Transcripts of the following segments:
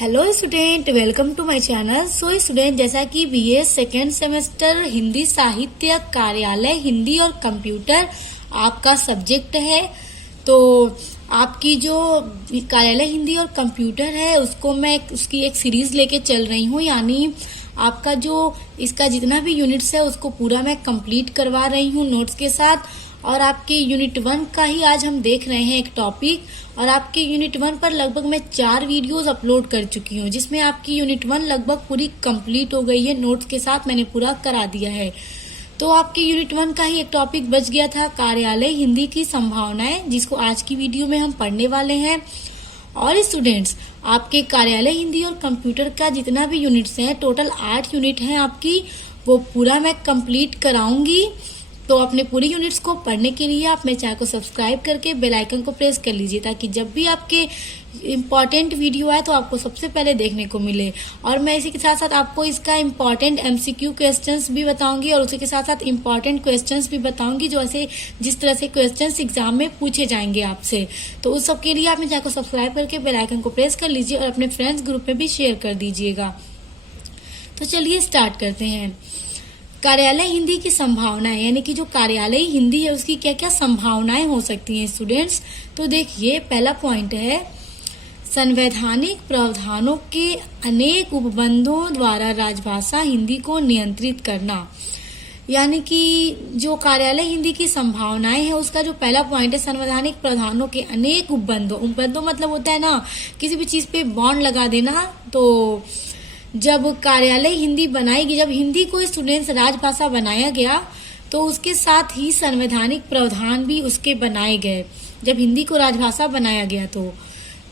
Hello student, welcome to my channel. So student, जैसा कि BA second semester Hindi साहित्य कार्यालय हिंदी और कंप्यूटर आपका सब्जेक्ट है, तो आपकी जो कार्यालय हिंदी और कंप्यूटर है उसको मैं उसकी एक सीरीज लेके चल रही हूँ। यानी आपका जो इसका जितना भी यूनिट्स है उसको पूरा मैं कंप्लीट करवा रही हूँ नोट्स के साथ। और आपके यूनिट 1 का ही आज हम देख रहे हैं एक टॉपिक। और आपके यूनिट 1 पर लगभग मैं 4 वीडियोस अपलोड कर चुकी हूँ, जिसमें आपकी यूनिट 1 लगभग पूरी कंप्लीट हो गई है। नोट्स के साथ मैंने पूरा करा दिया है। तो आपके यूनिट 1 का ही एक टॉपिक बच गया था, कार्यालय हिंदी की संभावनाएं, जिसको आज की वीडियो में हम पढ़ने वाले हैं। और स्टूडेंट्स, आपके कार्यालय हिंदी और कंप्यूटर का जितना भी यूनिट्स हैं, टोटल 8 यूनिट हैं आपकी, वो पूरा मैं कंप्लीट कराऊंगी। तो अपने पूरी यूनिट्स को पढ़ने के लिए आप मेरे चैनल को सब्सक्राइब करके बेल आइकन को प्रेस कर लीजिए, ताकि जब भी आपके इम्पॉर्टेंट वीडियो आए तो आपको सबसे पहले देखने को मिले। और मैं इसी के साथ साथ आपको इसका इम्पॉर्टेंट एमसीक्यू क्वेश्चंस भी बताऊंगी और उसी के साथ साथ इम्पॉर्टेंट क्वेश्चंस भी बताऊंगी, जो ऐसे जिस तरह से क्वेश्चंस एग्जाम में पूछे जाएंगे आपसे। तो उस सब के लिए आप मेरे चैनल को सब्सक्राइब करके बेल आइकन को प्रेस कर लीजिए और अपने फ्रेंड्स ग्रुप में भी शेयर कर दीजिएगा। तो चलिए स्टार्ट करते हैं। कार्यालय हिंदी की संभावनाएं, यानी कि जो कार्यालय हिंदी है उसकी क्या क्या संभावनाएं हो सकती हैं स्टूडेंट्स। तो देखिए, पहला पॉइंट है, संवैधानिक प्रावधानों के अनेक उपबंधों द्वारा राजभाषा हिंदी को नियंत्रित करना। यानी कि जो कार्यालय हिंदी की संभावनाएं है उसका जो पहला पॉइंट है, संवैधानिक प्रावधानों के अनेक उपबंधों मतलब होता है ना, किसी भी चीज पे बॉन्ड लगा देना। तो जब कार्यालय हिंदी बनाई गई, जब हिंदी को स्टूडेंट्स राजभाषा बनाया गया, तो उसके साथ ही संवैधानिक प्रावधान भी उसके बनाए गए। जब हिंदी को राजभाषा बनाया गया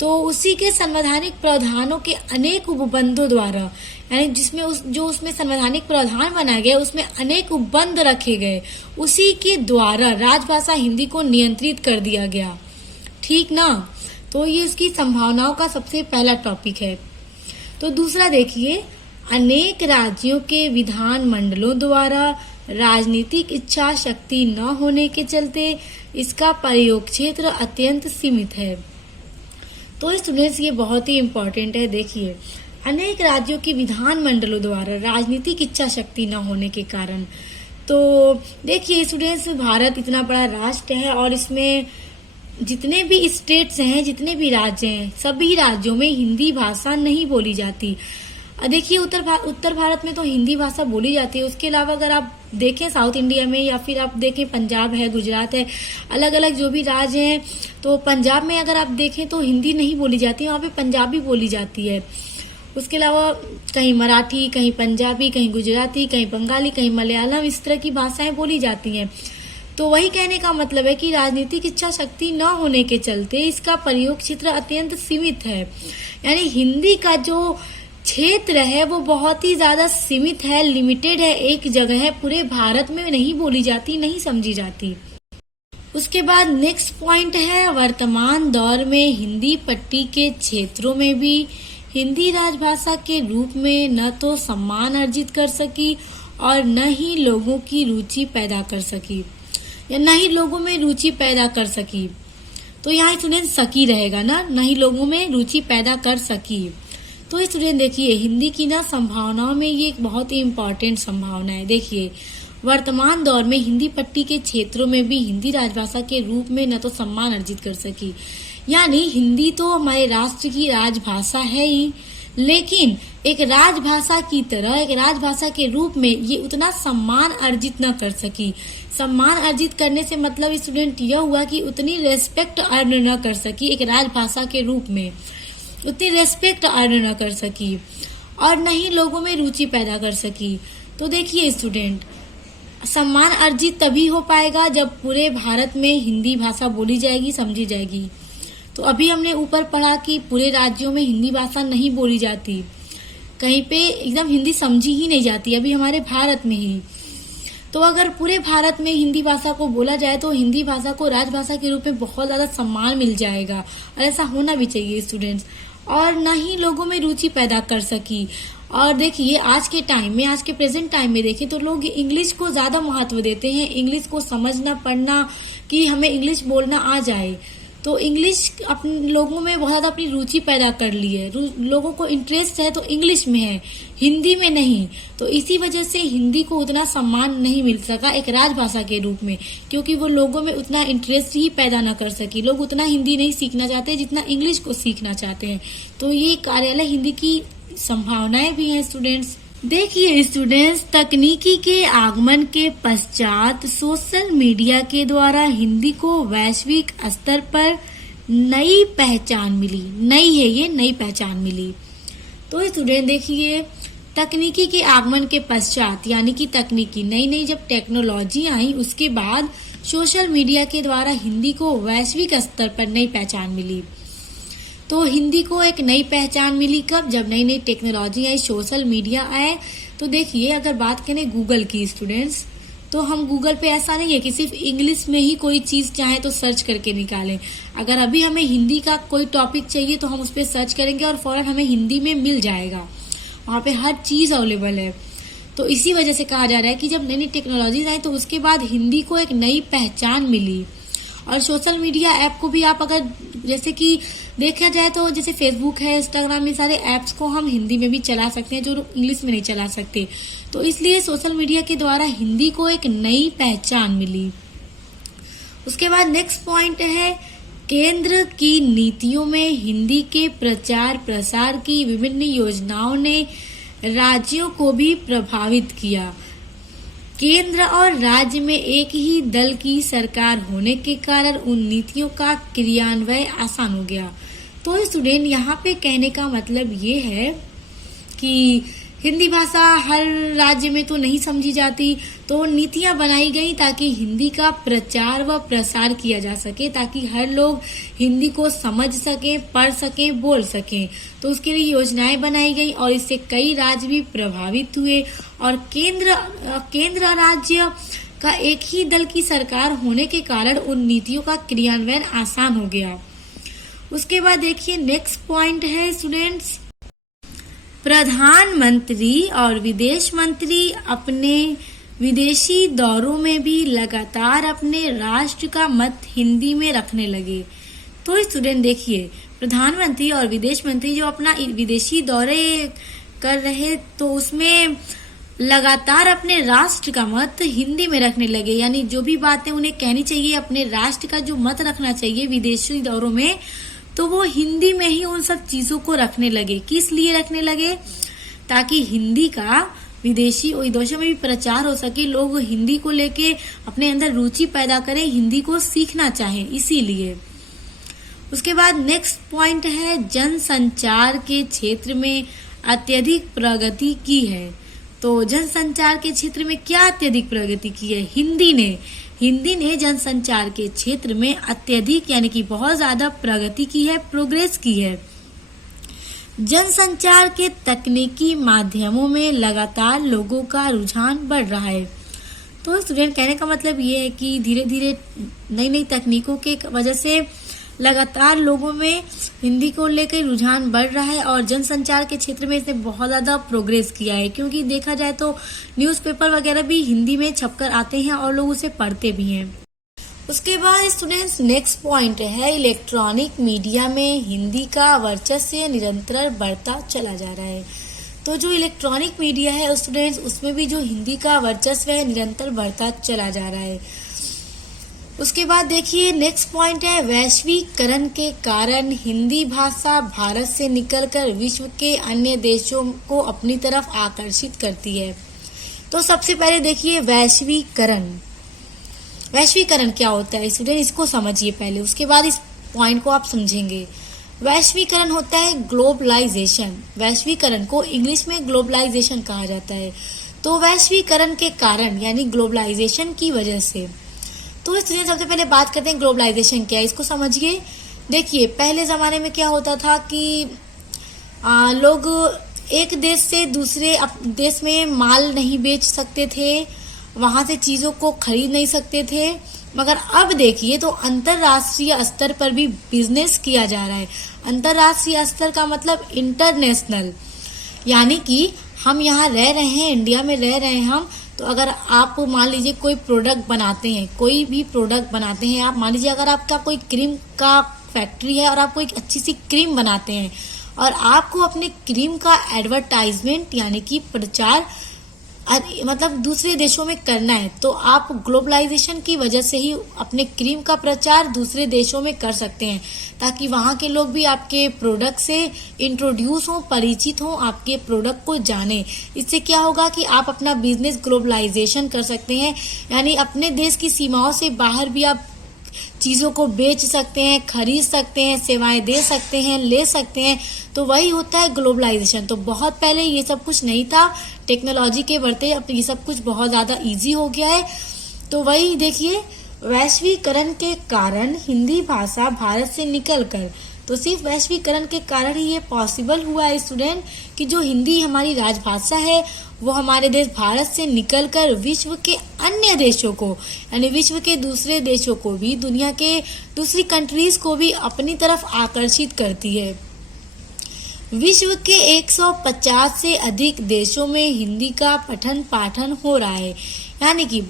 तो उसी के संवैधानिक प्रावधानों के अनेक उपबंधों द्वारा, यानी जिसमें उसमें संवैधानिक प्रावधान बनाया गया उसमें अनेक उपबंध रखे गए, उसी के द्वारा राजभाषा हिंदी को नियंत्रित कर दिया गया। ठीक ना। तो ये इसकी संभावनाओं का सबसे पहला टॉपिक है। तो दूसरा देखिए, अनेक राज्यों के विधान मंडलों द्वारा राजनीतिक इच्छा शक्ति न होने के चलते इसका प्रयोग क्षेत्र अत्यंत सीमित है। तो स्टूडेंट्स, ये बहुत ही इम्पोर्टेंट है। देखिए, अनेक राज्यों के विधान मंडलों द्वारा राजनीतिक इच्छा शक्ति न होने के कारण। तो देखिए स्टूडेंट्स, भारत इतना बड़ा राष्ट्र है और इसमें जितने भी स्टेट्स हैं, जितने भी राज्य हैं, सभी राज्यों में हिंदी भाषा नहीं बोली जाती। देखिए, उत्तर भारत में तो हिंदी भाषा बोली जाती है। उसके अलावा अगर आप देखें साउथ इंडिया में, या फिर आप देखें पंजाब है, गुजरात है, अलग अलग जो भी राज्य हैं, तो पंजाब में अगर आप देखें तो हिंदी नहीं बोली जाती, वहाँ पे पंजाबी बोली जाती है। उसके अलावा कहीं मराठी, कहीं पंजाबी, कहीं गुजराती, कहीं बंगाली, कहीं मलयालम, इस तरह की भाषाएं बोली जाती हैं। तो वही कहने का मतलब है कि राजनीतिक इच्छा शक्ति न होने के चलते इसका प्रयोग क्षेत्र अत्यंत सीमित है। यानी हिंदी का जो क्षेत्र है वो बहुत ही ज्यादा सीमित है, लिमिटेड है, एक जगह है, पूरे भारत में नहीं बोली जाती, नहीं समझी जाती। उसके बाद नेक्स्ट पॉइंट है, वर्तमान दौर में हिंदी पट्टी के क्षेत्रों में भी हिंदी राजभाषा के रूप में न तो सम्मान अर्जित कर सकी और न ही लोगों की रुचि पैदा कर सकी, या न ही लोगों में रुचि पैदा कर सकी। तो यहाँ स्टूडेंट सकी रहेगा ना, न ही लोगों में रुचि पैदा कर सकी। तो स्टूडेंट देखिए, हिंदी की ना संभावनाओं में ये एक बहुत ही इम्पोर्टेंट संभावना है। देखिए, वर्तमान दौर में हिंदी पट्टी के क्षेत्रों में भी हिंदी राजभाषा के रूप में न तो सम्मान अर्जित कर सकी। यानी हिंदी तो हमारे राष्ट्र की राजभाषा है ही, लेकिन एक राजभाषा की तरह, एक राजभाषा के रूप में ये उतना सम्मान अर्जित न कर सकी। सम्मान अर्जित करने से मतलब स्टूडेंट यह हुआ कि उतनी रेस्पेक्ट अर्न न कर सकी, एक राजभाषा के रूप में उतनी रेस्पेक्ट अर्न न कर सकी और न ही लोगों में रुचि पैदा कर सकी। तो देखिए स्टूडेंट, सम्मान अर्जित तभी हो पाएगा जब पूरे भारत में हिंदी भाषा बोली जाएगी, समझी जाएगी। तो अभी हमने ऊपर पढ़ा कि पूरे राज्यों में हिंदी भाषा नहीं बोली जाती, कहीं पे एकदम हिंदी समझी ही नहीं जाती, अभी हमारे भारत में ही। तो अगर पूरे भारत में हिंदी भाषा को बोला जाए तो हिंदी भाषा को राजभाषा के रूप में बहुत ज्यादा सम्मान मिल जाएगा, और ऐसा होना भी चाहिए स्टूडेंट्स। और न ही लोगों में रुचि पैदा कर सकी। और देखिए, आज के टाइम में, आज के प्रेजेंट टाइम में देखें तो लोग इंग्लिश को ज्यादा महत्व देते हैं, इंग्लिश को समझना, पढ़ना, कि हमें इंग्लिश बोलना आ जाए। तो इंग्लिश अपने लोगों में बहुत ज्यादा अपनी रुचि पैदा कर ली है। लोगों को इंटरेस्ट है तो इंग्लिश में है, हिंदी में नहीं। तो इसी वजह से हिंदी को उतना सम्मान नहीं मिल सका एक राजभाषा के रूप में, क्योंकि वो लोगों में उतना इंटरेस्ट ही पैदा ना कर सकी। लोग उतना हिंदी नहीं सीखना चाहते जितना इंग्लिश को सीखना चाहते हैं। तो ये कार्यालय हिंदी की संभावनाएं भी हैं स्टूडेंट्स। देखिए स्टूडेंट्स, तकनीकी के आगमन के पश्चात सोशल मीडिया के द्वारा हिंदी को वैश्विक स्तर पर नई पहचान मिली। नई है ये, नई पहचान मिली। तो स्टूडेंट देखिए, तकनीकी के आगमन के पश्चात यानी कि तकनीकी नई नई जब टेक्नोलॉजी आई उसके बाद सोशल मीडिया के द्वारा हिंदी को वैश्विक स्तर पर नई पहचान मिली। तो हिंदी को एक नई पहचान मिली कब? जब नई नई टेक्नोलॉजी आई, सोशल मीडिया आए। तो देखिए, अगर बात करें गूगल की स्टूडेंट्स, तो हम गूगल पे ऐसा नहीं है कि सिर्फ इंग्लिश में ही कोई चीज चाहे तो सर्च करके निकालें। अगर अभी हमें हिंदी का कोई टॉपिक चाहिए तो हम उस पर सर्च करेंगे और फौरन हमें हिंदी में मिल जाएगा। वहाँ पे हर चीज अवेलेबल है। तो इसी वजह से कहा जा रहा है कि जब नई नई टेक्नोलॉजीज आई तो उसके बाद हिंदी को एक नई पहचान मिली। और सोशल मीडिया ऐप को भी आप अगर जैसे कि देखा जाए तो जैसे फेसबुक है, इंस्टाग्राम, ये सारे ऐप्स को हम हिंदी में भी चला सकते हैं जो इंग्लिश में नहीं चला सकते। तो इसलिए सोशल मीडिया के द्वारा हिंदी को एक नई पहचान मिली। उसके बाद नेक्स्ट पॉइंट है, केंद्र की नीतियों में हिंदी के प्रचार प्रसार की विभिन्न योजनाओं ने राज्यों को भी प्रभावित किया। केंद्र और राज्य में एक ही दल की सरकार होने के कारण उन नीतियों का क्रियान्वयन आसान हो गया। तो स्टूडेंट, यहाँ पे कहने का मतलब ये है कि हिंदी भाषा हर राज्य में तो नहीं समझी जाती, तो नीतियां बनाई गई ताकि हिंदी का प्रचार व प्रसार किया जा सके, ताकि हर लोग हिंदी को समझ सकें, पढ़ सकें, बोल सकें। तो उसके लिए योजनाएं बनाई गई और इससे कई राज्य भी प्रभावित हुए। और केंद्र राज्य का एक ही दल की सरकार होने के कारण उन नीतियों का क्रियान्वयन आसान हो गया। उसके बाद देखिए, नेक्स्ट पॉइंट है स्टूडेंट्स, प्रधानमंत्री और विदेश मंत्री अपने विदेशी दौरों में भी लगातार अपने राष्ट्र का मत हिंदी में रखने लगे। तो स्टूडेंट देखिए, प्रधानमंत्री और विदेश मंत्री जो अपना विदेशी दौरे कर रहे तो उसमें लगातार अपने राष्ट्र का मत हिंदी में रखने लगे। यानी जो भी बातें उन्हें कहनी चाहिए, अपने राष्ट्र का जो मत रखना चाहिए विदेशी दौरों में, तो वो हिंदी में ही उन सब चीजों को रखने लगे। किस लिए रखने लगे? ताकि हिंदी का विदेशी विदेशों में भी प्रचार हो सके, लोग हिंदी को लेके अपने अंदर रुचि पैदा करें, हिंदी को सीखना चाहें, इसीलिए। उसके बाद नेक्स्ट पॉइंट है, जनसंचार के क्षेत्र में अत्यधिक प्रगति की है। तो जनसंचार के क्षेत्र में क्या अत्यधिक प्रगति की है? हिंदी ने जनसंचार के क्षेत्र में अत्यधिक यानी कि बहुत ज्यादा प्रगति की है, प्रोग्रेस की है। जनसंचार के तकनीकी माध्यमों में लगातार लोगों का रुझान बढ़ रहा है। तो स्टूडेंट, कहने का मतलब ये है कि धीरे धीरे नई नई तकनीकों के वजह से लगातार लोगों में हिंदी को लेकर रुझान बढ़ रहा है और जनसंचार के क्षेत्र में इसने बहुत ज्यादा प्रोग्रेस किया है। क्योंकि देखा जाए तो न्यूज़पेपर वगैरह भी हिंदी में छपकर आते हैं और लोग उसे पढ़ते भी हैं। उसके बाद स्टूडेंट्स, नेक्स्ट पॉइंट है, इलेक्ट्रॉनिक मीडिया में हिंदी का वर्चस्व निरंतर बढ़ता चला जा रहा है। तो जो इलेक्ट्रॉनिक मीडिया है स्टूडेंट्स, उसमें भी जो हिंदी का वर्चस्व है निरंतर बढ़ता चला जा रहा है। उसके बाद देखिए, नेक्स्ट पॉइंट है, वैश्वीकरण के कारण हिंदी भाषा भारत से निकलकर विश्व के अन्य देशों को अपनी तरफ आकर्षित करती है। तो सबसे पहले देखिए, वैश्वीकरण क्या होता है स्टूडेंट, इसको समझिए पहले, उसके बाद इस पॉइंट को आप समझेंगे। वैश्वीकरण होता है ग्लोबलाइजेशन। वैश्वीकरण को इंग्लिश में ग्लोबलाइजेशन कहा जाता है। तो वैश्वीकरण के कारण यानी ग्लोबलाइजेशन की वजह से, तो स्टूडेंट सबसे पहले बात करते हैं ग्लोबलाइजेशन क्या है, इसको समझिए। देखिए, पहले जमाने में क्या होता था कि लोग एक देश से दूसरे देश में माल नहीं बेच सकते थे, वहां से चीजों को खरीद नहीं सकते थे। मगर अब देखिए तो अंतरराष्ट्रीय स्तर पर भी बिजनेस किया जा रहा है। अंतरराष्ट्रीय स्तर का मतलब इंटरनेशनल, यानी कि हम यहाँ रह रहे हैं, इंडिया में रह रहे हैं हम, तो अगर आप मान लीजिए कोई प्रोडक्ट बनाते हैं, कोई भी प्रोडक्ट बनाते हैं आप, मान लीजिए अगर आपका कोई क्रीम का फैक्ट्री है और आप कोई अच्छी सी क्रीम बनाते हैं और आपको अपने क्रीम का एडवर्टाइजमेंट यानी कि प्रचार मतलब दूसरे देशों में करना है, तो आप ग्लोबलाइजेशन की वजह से ही अपने क्रीम का प्रचार दूसरे देशों में कर सकते हैं, ताकि वहाँ के लोग भी आपके प्रोडक्ट से इंट्रोड्यूस हों, परिचित हों, आपके प्रोडक्ट को जानें। इससे क्या होगा कि आप अपना बिजनेस ग्लोबलाइजेशन कर सकते हैं, यानी अपने देश की सीमाओं से बाहर भी आप चीज़ों को बेच सकते हैं, खरीद सकते हैं, सेवाएं दे सकते हैं, ले सकते हैं। तो वही होता है ग्लोबलाइजेशन। तो बहुत पहले ये सब कुछ नहीं था, टेक्नोलॉजी के बढ़ते अब ये सब कुछ बहुत ज़्यादा इजी हो गया है। तो वही देखिए, वैश्वीकरण के कारण हिंदी भाषा भारत से निकलकर, तो सिर्फ वैश्वीकरण के कारण ही ये पॉसिबल हुआ है स्टूडेंट, कि जो हिंदी हमारी राजभाषा है वो हमारे देश भारत से निकलकर विश्व के अन्य देशों को, यानी विश्व के दूसरे देशों को भी, दुनिया के दूसरी कंट्रीज को भी अपनी तरफ आकर्षित करती है। विश्व के 150 से अधिक देशों में हिंदी का पठन पाठन हो रहा है, यानी कि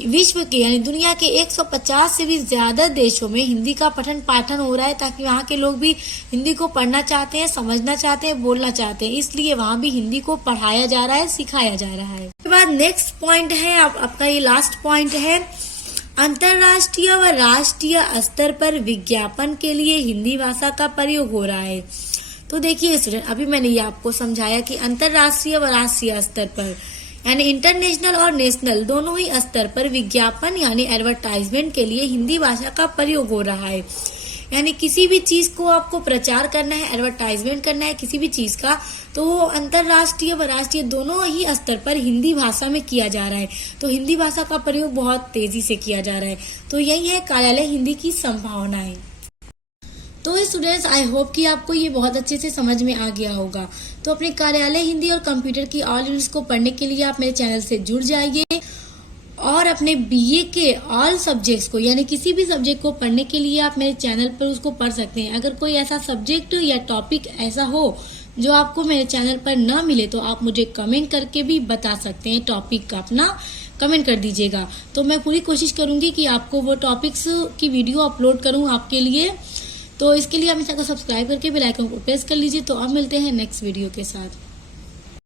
विश्व के यानी दुनिया के 150 से भी ज्यादा देशों में हिंदी का पठन पाठन हो रहा है, ताकि वहाँ के लोग भी हिंदी को पढ़ना चाहते हैं, समझना चाहते हैं, बोलना चाहते हैं, इसलिए वहाँ भी हिंदी को पढ़ाया जा रहा है, सिखाया जा रहा है। उसके बाद नेक्स्ट पॉइंट है, आपका ये लास्ट पॉइंट है, अंतर्राष्ट्रीय व राष्ट्रीय स्तर पर विज्ञापन के लिए हिंदी भाषा का प्रयोग हो रहा है। तो देखिए स्टूडेंट, अभी मैंने ये आपको समझाया कि अंतर्राष्ट्रीय व राष्ट्रीय स्तर पर यानी इंटरनेशनल और नेशनल दोनों ही स्तर पर विज्ञापन यानी एडवर्टाइजमेंट के लिए हिंदी भाषा का प्रयोग हो रहा है। यानी किसी भी चीज को आपको प्रचार करना है, एडवर्टाइजमेंट करना है किसी भी चीज का, तो वो अंतर्राष्ट्रीय व राष्ट्रीय दोनों ही स्तर पर हिंदी भाषा में किया जा रहा है। तो हिंदी भाषा का प्रयोग बहुत तेजी से किया जा रहा है। तो यही है कार्यालय हिंदी की संभावनाएं। तो स्टूडेंट्स, आई होप कि आपको ये बहुत अच्छे से समझ में आ गया होगा। तो अपने कार्यालय हिंदी और कंप्यूटर की ऑल यूनिट्स को पढ़ने के लिए आप मेरे चैनल से जुड़ जाइए, और अपने बीए के ऑल सब्जेक्ट्स को यानी किसी भी सब्जेक्ट को पढ़ने के लिए आप मेरे चैनल पर उसको पढ़ सकते हैं। अगर कोई ऐसा सब्जेक्ट या टॉपिक ऐसा हो जो आपको मेरे चैनल पर न मिले, तो आप मुझे कमेंट करके भी बता सकते हैं, टॉपिक का अपना कमेंट कर दीजिएगा। तो मैं पूरी कोशिश करूंगी कि आपको वो टॉपिक्स की वीडियो अपलोड करूं आपके लिए। तो इसके लिए आप इस चैनल को सब्सक्राइब करके बेल आइकन को प्रेस कर लीजिए। तो अब मिलते हैं नेक्स्ट वीडियो के साथ।